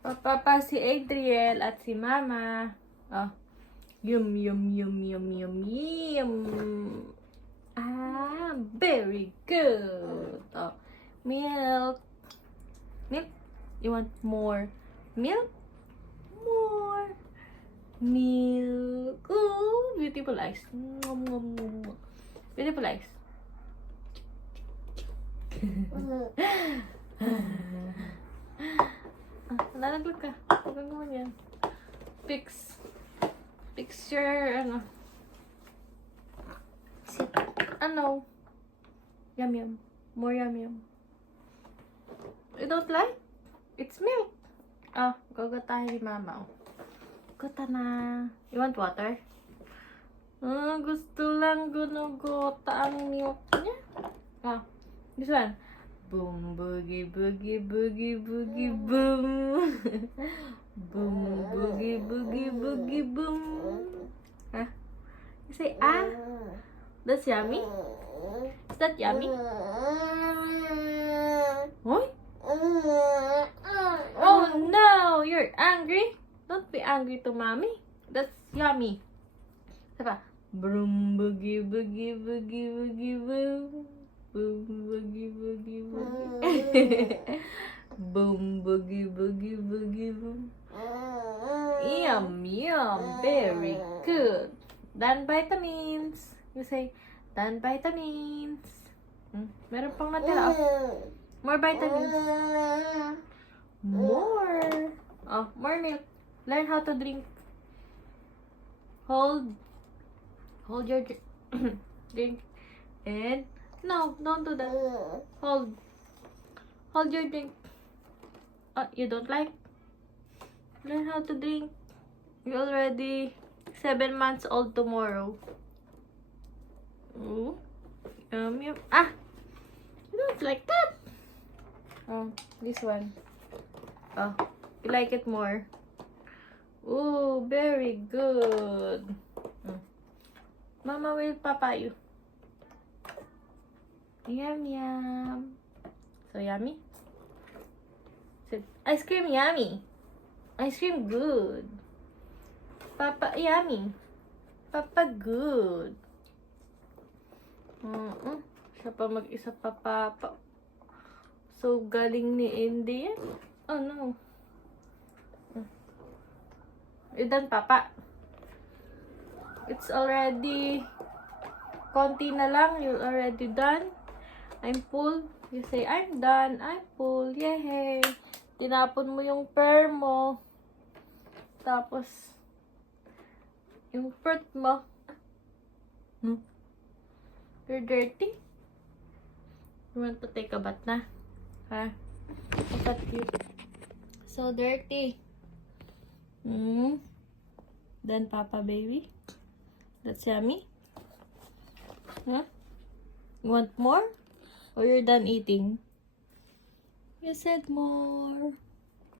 Papa si Adriel at si Mama. Oh. Yum, yum, yum, yum, yum, yum. Ah, very good. Oh, milk. Milk. You want more milk? More milk. Oh, beautiful eyes. Mwah, mwah, mwah. Beautiful eyes. Nalaglag ka. Huwag mo yan. Picture, ano. Ano? Yum, yum. More yum, yum. You don't like? It's milk. Ah, gagatahin ni Mama. Oh. Gota na. You want water? Ah, gusto lang gunugota ang milk niya. Ah, this one. Boom, boogie, boogie, boogie, boogie, boom. Boom, boogie, boogie, boogie, boom. Huh? You say, ah? That's yummy? Is that yummy? What? Oh no! You're angry? Don't be angry to mommy. That's yummy. Diba? Boom, boogie, boogie, boogie, boogie, boom. Boom, boogie, boogie, boogie. Boom, boogie, boogie, boogie, boom. Yum, yum. Very good. Dan vitamins. You say, Dan vitamins. Meron pang natira. Oh. More vitamins. More. Oh, more milk. Learn how to drink. Hold your drink. And no, don't do that. Hold your drink. Oh, you don't like? Learn how to drink. You're already 7 months old tomorrow. Ooh. Yum, yum. Ah! You don't like that. Oh, this one. Oh, you like it more. Ooh, very good. Mama will papa you. Yum, yum. So yummy? Ice cream yummy. Ice cream good. Papa yummy. Papa good. Siya pa mag-isa pa papa. So galing ni Indy yan. Oh no. You done papa? It's already konti na lang. You're already done. I'm full. You say, I'm done. I'm full. Yay! Tinapon mo yung pear mo. Tapos, yung fruit mo. You're dirty. You want to take a bath na? Ha? Look at you. So dirty. Then papa baby. That's yummy. Huh? You want more? Or you're done eating? You said more.